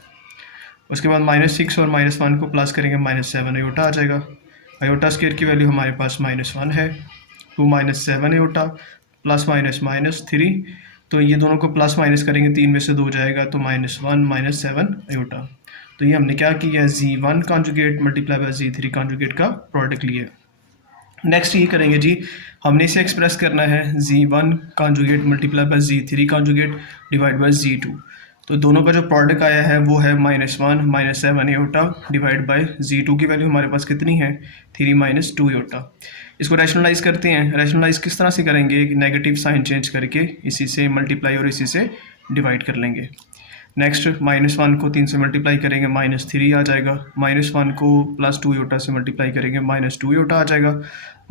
उसके बाद -6 और -1 को प्लस करेंगे -7 अयोटा आ जाएगा। अयोटा स्क्वायर की वैल्यू हमारे पास -1 है, 2 - 7 अयोटा प्लस माइनस 3, तो ये दोनों को प्लस माइनस करेंगे 3 में से 2 जाएगा तो -1 - 7 अयोटा। तो ये हमने क्या किया, Z1 conjugate multiply by Z3 conjugate का प्रोडक्ट लिया। नेक्स्ट ये करेंगे जी, हमने इसे एक्सप्रेस करना है Z1 conjugate multiply by Z3 conjugate divide by Z2। तो दोनों का जो प्रोडक्ट आया है वो है -1 - 7 अयोटा डिवाइड बाय Z2 की वैल्यू हमारे पास कितनी है, 3 - 2 अयोटा। इसको रैशनलाइज करते हैं। रैशनलाइज किस तरह से करेंगे, नेगेटिव साइन चेंज करके इसी से मल्टीप्लाई और इसी से डिवाइड कर लेंगे। नेक्स्ट -1 को 3 से मल्टीप्लाई करेंगे -3 आ जाएगा, -1 को +2 अयोटा से मल्टीप्लाई करेंगे -2 अयोटा आ जाएगा,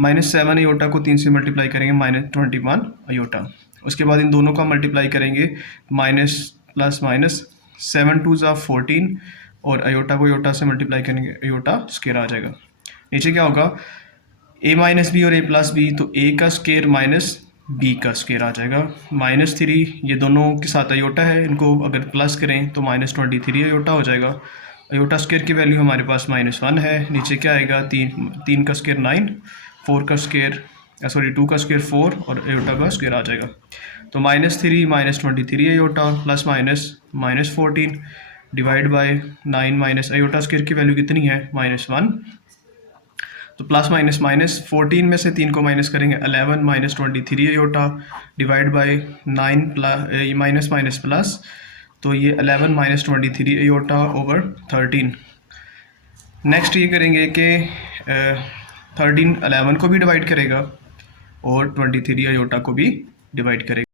-7 अयोटा को 3 से मल्टीप्लाई करेंगे -21 अयोटा। उसके बाद इन दोनों का मल्टीप्लाई करेंगे, माइनस प्लस माइनस 7 2 ज़ा 14 और अयोटा को अयोटा से मल्टीप्लाई करेंगे अयोटा स्क्वायर आ जाएगा। नीचे क्या होगा, a - b और a + b, तो a का स्क्वायर माइनस b का स्क्वायर आ जाएगा। -3 ये दोनों के साथ अयोटा है, इनको अगर प्लस करें तो -23 अयोटा हो जाएगा। अयोटा स्क्वायर की वैल्यू हमारे पास -1 है। नीचे क्या आएगा, 3 का स्क्वायर 9, 4 का स्क्वायर सॉरी 2 का स्क्वायर 4 और अयोटा का स्क्वायर आ जाएगा। तो -3 -23 iota plus minus 14 divide by 9 minus iota square की वैल्यू कितनी है, -1। तो प्लस माइनस माइनस 14 में से 3 को माइनस करेंगे 11 -23 iota divide by 9 plus minus minus plus, तो ये 11 -23 अयोटा ओवर 13। नेक्स्ट ये करेंगे कि 13 11 को भी डिवाइड करेगा और 23 अयोटा को भी डिवाइड करेगा।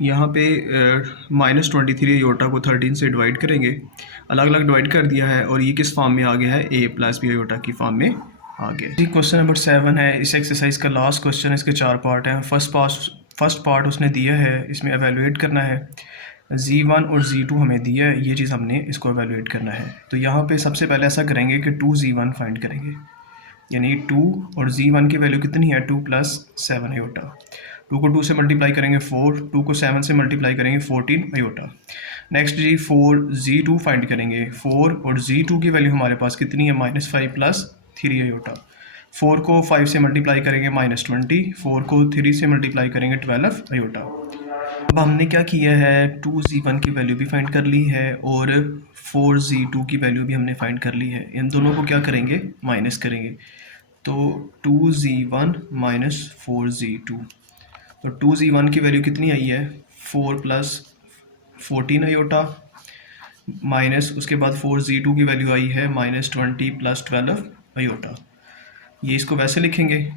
यहाँ पे -23 अयोटा को 13 से डिवाइड करेंगे, अलग अलग डिवाइड कर दिया है और ये किस फॉर्म में आ गया है, a + b अयोटा की फॉर्म में आ गया। जी क्वेश्चन नंबर 7 है, इस एक्सरसाइज का लास्ट क्वेश्चन, इसके 4 पार्ट हैं। फर्स्ट पार्ट उसने दिया है, इसमें एवेलुएट करना है। Z1 और Z2 हमें दिया है, ये चीज़ हमने इसको एवेलुएट करना है। तो यहाँ पे सबसे पहले ऐसा करेंगे कि 2Z1 फाइंड करेंगे, यानी 2 और Z1 की वैल्यू कितनी है, 2 + 7 अयोटा। 2 को 2 से मल्टीप्लाई करेंगे 4, 2 को 7 से मल्टीप्लाई करेंगे 14 अयोटा। नेक्स्ट जी 4 Z2 फाइंड करेंगे। 4 और Z2 की वैल्यू हमारे पास कितनी है, -5 + 3 अयोटा। 4 को 5 से मल्टीप्लाई करेंगे -20, 4 को 3 से मल्टीप्लाई करेंगे 12 अयोटा। अब हमने क्या किया है, 2Z1 की वैल्यू भी फाइंड कर ली है और 4Z2 की वैल्यू भी हमने फाइंड कर ली है। इन दोनों को क्या करेंगे, माइनस करेंगे। तो 2Z1 - 4Z2, तो 2Z1 की वैल्यू कितनी आई है, 4 + 14 अयोटा, माइनस उसके बाद 4Z2 की वैल्यू आई है -20 + 12 अयोटा। ये इसको वैसे लिखेंगे,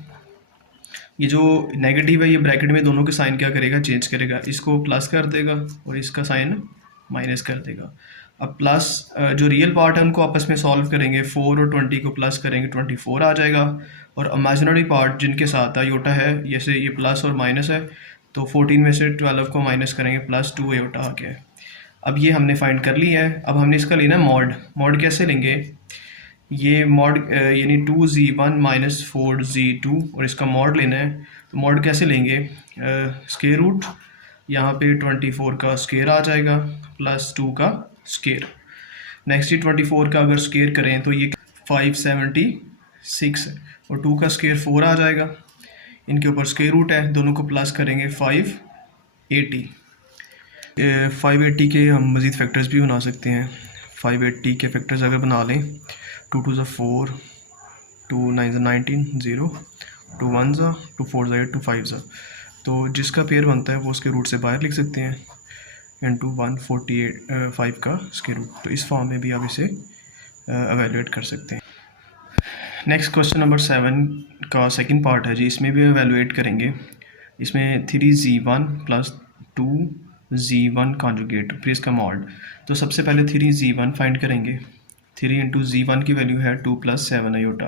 ये जो नेगेटिव है ये ब्रैकेट में दोनों के साइन क्या करेगा, चेंज करेगा, इसको प्लस कर देगा और इसका साइन माइनस कर देगा। अब प्लस जो रियल पार्ट है उनको आपस में सॉल्व करेंगे, 4 और 20 को प्लस करेंगे 24 आ जाएगा, और इमेजिनरी पार्ट जिनके साथ अयोटा है, जैसे ये प्लस और माइनस है, तो 14 में से 12 को माइनस करेंगे, +2 अयोटा आ गया है। अब ये हमने फाइंड कर लिया है। अब हमने इसका लेना मॉड। मॉड कैसे लेंगे, ये मॉड यानी 2Z1 - 4Z2 और इसका मॉड लेना है। तो मॉड कैसे लेंगे, स्क्वायर रूट, यहाँ पे 24 का स्क्वायर आ जाएगा +2 का स्क्वायर। नेक्स्ट ये 24 का अगर स्क्वायर करें तो ये 576 है और 2 का स्क्वायर 4 आ जाएगा। इनके ऊपर स्क्वायर रूट है, दोनों को प्लस करेंगे 580। 580 के हम मज़ीद फैक्टर्स भी बना सकते हैं। 580 के फैक्टर्स अगर बना लें, 2 × 4, 2 9 19 0, 2 1 2 4 8, 2 5 तो जिसका पेयर बनता है वो उसके रूट से बाहर लिख सकते हैं, इंटू 148 का स्क्वायर रूट। तो इस फॉर्म में भी आप इसे एवेलुएट कर सकते हैं। नेक्स्ट क्वेश्चन नंबर 7 का सेकंड पार्ट है जी, इसमें भी एवेलुएट करेंगे। इसमें 3Z1 + 2Z1 कॉन्जुगेट, फिर इसका मॉड। तो सबसे पहले 3Z1 फाइंड करेंगे। 3 × Z1 की वैल्यू है 2 + 7 अयोटा।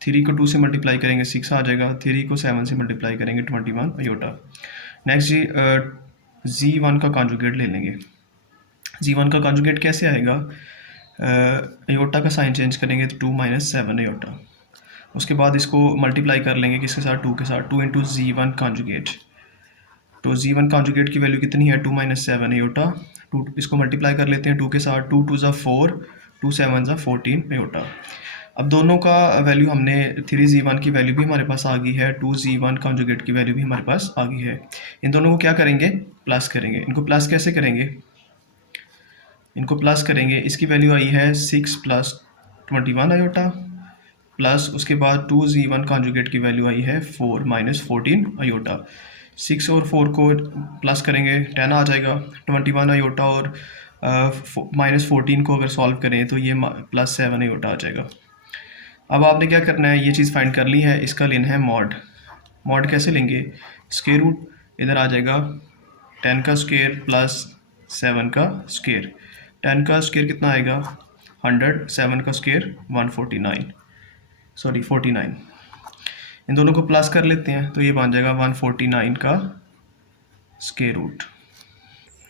3 को 2 से मल्टीप्लाई करेंगे 6 आ जाएगा, 3 को 7 से मल्टीप्लाई करेंगे 21 अयोटा। नेक्स्ट जी Z1 का कॉन्जुगेट ले लेंगे। Z1 का कॉन्जुगेट कैसे आएगा, अयोटा का साइन चेंज करेंगे तो 2 - 7 अयोटा। उसके बाद इसको मल्टीप्लाई कर लेंगे किसके साथ, 2 के साथ, 2 × Z1 कॉन्जुगेट। तो Z1 कॉन्जुगेट की वैल्यू कितनी है, 2 - 7 अयोटा। 2 इसको मल्टीप्लाई कर लेते हैं 2 के साथ, 2 2 = 4, 2 7 = 14 अयोटा। अब दोनों का वैल्यू हमने 3Z1 की वैल्यू भी हमारे पास आ गई है, 2Z1 कॉन्जुगेट की वैल्यू भी हमारे पास आ गई है। इन दोनों को क्या करेंगे, प्लस करेंगे। इनको प्लस कैसे करेंगे, इनको प्लस करेंगे, इसकी वैल्यू आई है 6 + 21 अयोटा, प्लस उसके बाद 2Z1 कॉन्जुगेट की वैल्यू आई है 4 - 14 अयोटा। 6 और 4 को प्लस करेंगे 10 आ जाएगा, 21 अयोटा और -14 को अगर सॉल्व करें तो ये +7 अयोटा आ जाएगा। अब आपने क्या करना है, ये चीज़ फाइंड कर ली है, इसका लेना है मॉड। मॉड कैसे लेंगे, स्क्वायर रूट इधर आ जाएगा, 10 का स्क्वायर प्लस 7 का स्क्वायर। 10 का स्क्वायर कितना आएगा 100, 7 का स्क्वायर 49। इन दोनों को प्लस कर लेते हैं तो ये बन जाएगा 149 का square root.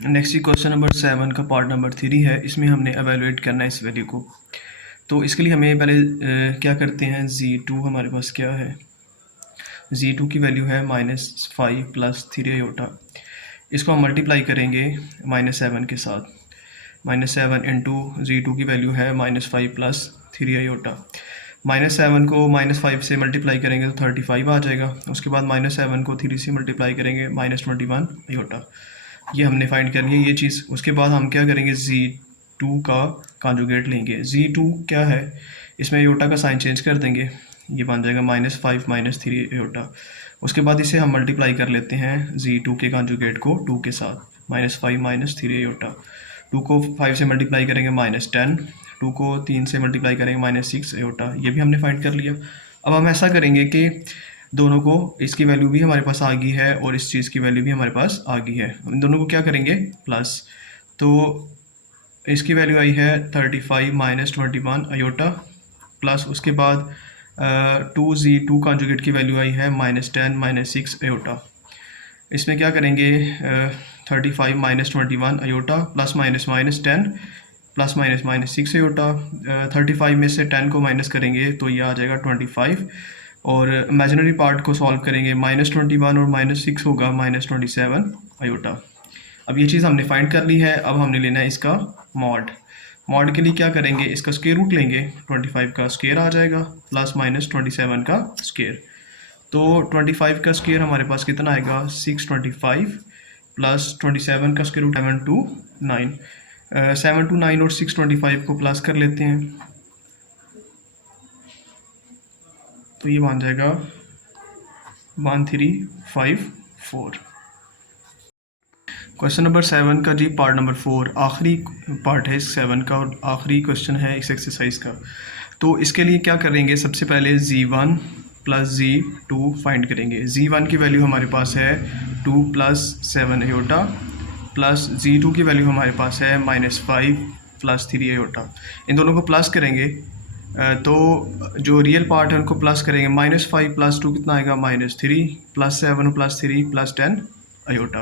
Next question number 7 का पार्ट नंबर 3 है, इसमें हमने एवेलुएट करना है इस वैल्यू को। तो इसके लिए हमें पहले क्या करते हैं, Z2 हमारे पास क्या है, Z2 की वैल्यू है -5 + 3 अयोटा। इसको हम मल्टीप्लाई करेंगे -7 के साथ। -7 इंटू Z2 की वैल्यू है -5 + 3 आयोटा। -7 को -5 से मल्टीप्लाई करेंगे तो 35 आ जाएगा। उसके बाद -7 को 3 से मल्टीप्लाई करेंगे -21 आयोटा। ये हमने फाइंड कर लिया ये चीज़। उसके बाद हम क्या करेंगे, Z2 का कॉन्जुगेट लेंगे। Z2 क्या है, इसमें आयोटा का साइन चेंज कर देंगे, ये बन जाएगा -5 - 3 आयोटा। उसके बाद इसे हम मल्टीप्लाई कर लेते हैं Z2 के कॉन्जुगेट को 2 के साथ, -5 - 3 आयोटा। 2 को 5 से मल्टीप्लाई करेंगे -10, 2 को 3 से मल्टीप्लाई करेंगे -6 आयोटा। ये भी हमने फाइंड कर लिया। अब हम ऐसा करेंगे कि दोनों को, इसकी वैल्यू भी हमारे पास आ गई है और इस चीज़ की वैल्यू भी हमारे पास आ गई है, इन दोनों को क्या करेंगे प्लस। तो इसकी वैल्यू आई है 35 - 21 आयोटा, प्लस उसके बाद 2Z2 कॉन्जुगेट की वैल्यू आई है -10 - 6 आयोटा। इसमें क्या करेंगे 35 - 21 iota plus minus -10 plus minus 6 iota. 35 में से 10 को माइनस करेंगे तो ये आ जाएगा 25, और इमेजिनरी पार्ट को सॉल्व करेंगे -21 और -6 होगा -27 आयोटा। अब ये चीज़ हमने फाइंड कर ली है। अब हमने लेना है इसका मॉड। मॉड के लिए क्या करेंगे, इसका स्क्वायर रूट लेंगे, 25 का स्क्वायर आ जाएगा प्लस -27 का स्क्वायर। तो 25 का स्क्वायर हमारे पास कितना आएगा 625 प्लस 27 का स्क्वायर रूट 729। 729 और 625 को प्लस कर लेते हैं तो ये बन जाएगा 1354। क्वेश्चन नंबर 7 का जी, पार्ट नंबर 4, आखिरी पार्ट है इस 7 का और आखिरी क्वेश्चन है इस एक्सरसाइज का। तो इसके लिए क्या करेंगे, सबसे पहले Z1 + Z2 फाइंड करेंगे। Z1 की वैल्यू हमारे पास है 2 + 7 आयोटा, प्लस Z2 की वैल्यू हमारे पास है -5 + 3 आयोटा। इन दोनों को प्लस करेंगे तो जो रियल पार्ट है उनको प्लस करेंगे। -5 + 2 कितना आएगा -3, +7 + 3 + 10 आयोटा।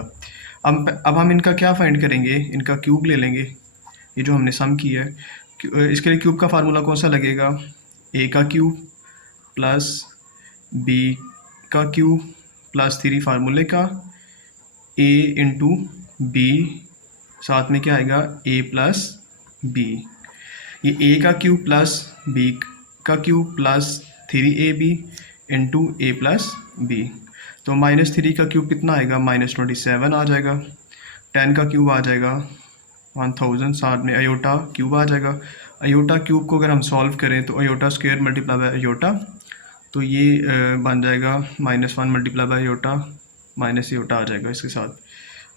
अब हम इनका क्या फाइंड करेंगे, इनका क्यूब ले लेंगे, ये जो हमने सम किया है। इसके लिए क्यूब का फार्मूला कौन सा लगेगा, a का क्यूब प्लस b का क्यूब प्लस 3 फार्मूले का, a इंटू b, साथ में क्या आएगा a + b। ये a का क्यूब प्लस b का cube plus 3ab into a + b। तो -3 का क्यूब कितना आएगा -27 आ जाएगा, 10 का क्यूब आ जाएगा 1000, साथ में आयोटा क्यूब आ जाएगा। आयोटा क्यूब को अगर हम सॉल्व करें तो iota square multiply by iota, तो ये बन जाएगा -1 multiply by iota minus iota आ जाएगा, इसके साथ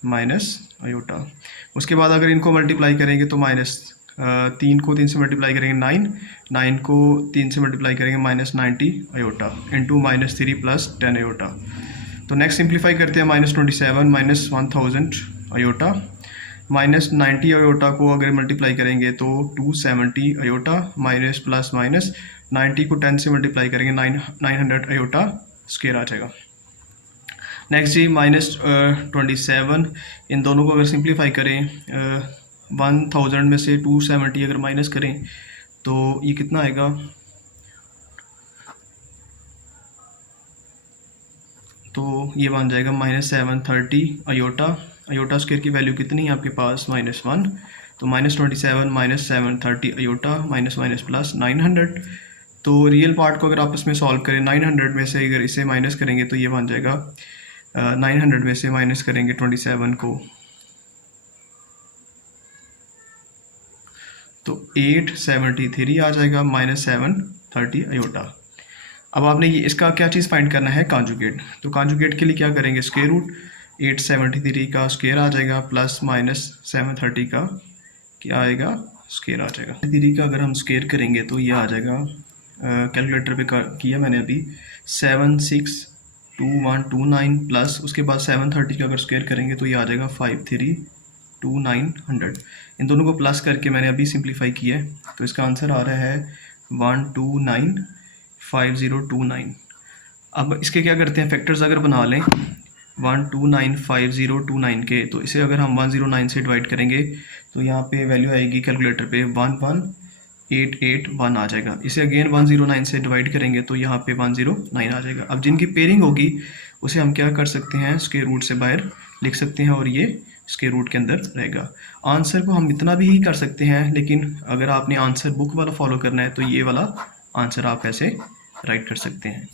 माइनस आयोटा। उसके बाद अगर इनको मल्टीप्लाई करेंगे तो -3 को 3 से मल्टीप्लाई करेंगे 9 को 3 से मल्टीप्लाई करेंगे -90 आयोटा इंटू -3 + 10 आयोटा। तो नेक्स्ट सिंप्लीफाई करते हैं, -27 - 1000 आयोटा -90 आयोटा को अगर मल्टीप्लाई करेंगे तो 270 आयोटा, माइनस प्लस माइनस 90 को 10 से मल्टीप्लाई करेंगे 900 आयोटा स्क्वायर आ जाएगा। नेक्स्ट जी -27, इन दोनों को अगर सिंप्लीफाई करें 1000 में से 270 अगर माइनस करें तो ये कितना आएगा, तो ये बन जाएगा -730 आयोटा। आयोटा स्क्वायर की वैल्यू कितनी है आपके पास -1, तो -27 - 730 आयोटा माइनस माइनस प्लस 900। तो रियल पार्ट को अगर आपस में सॉल्व करें 900 में से अगर इसे माइनस करेंगे तो ये बन जाएगा 900 में से माइनस करेंगे 27 को तो 873 आ जाएगा -730 आयोटा। अब आपने ये इसका क्या चीज़ फाइंड करना है, कॉन्जुगेट। तो कॉन्जुगेट के लिए क्या करेंगे, स्क्वायर रूट 873 का स्क्वायर आ जाएगा प्लस -730 का क्या आएगा स्क्वायर आ जाएगा। 3 का अगर हम स्क्वायर करेंगे तो ये आ जाएगा, कैलकुलेटर पे किया मैंने अभी, 762129 प्लस उसके बाद 730 का अगर स्क्वायर करेंगे तो ये आ जाएगा 532,900। इन दोनों को प्लस करके मैंने अभी सिंप्लीफाई किया है तो इसका आंसर आ रहा है 1295029। अब इसके क्या करते हैं, फैक्टर्स अगर बना लें 1295029 के, तो इसे अगर हम 109 से डिवाइड करेंगे तो यहाँ पे वैल्यू आएगी कैलकुलेटर पे 11881 आ जाएगा। इसे अगेन 109 से डिवाइड करेंगे तो यहाँ पे 109 आ जाएगा। अब जिनकी पेयरिंग होगी उसे हम क्या कर सकते हैं, स्क्वायर रूट से बाहर लिख सकते हैं और ये इसके रूट के अंदर रहेगा। आंसर को हम इतना भी ही कर सकते हैं, लेकिन अगर आपने आंसर बुक वाला फॉलो करना है तो ये वाला आंसर आप ऐसे राइट कर सकते हैं।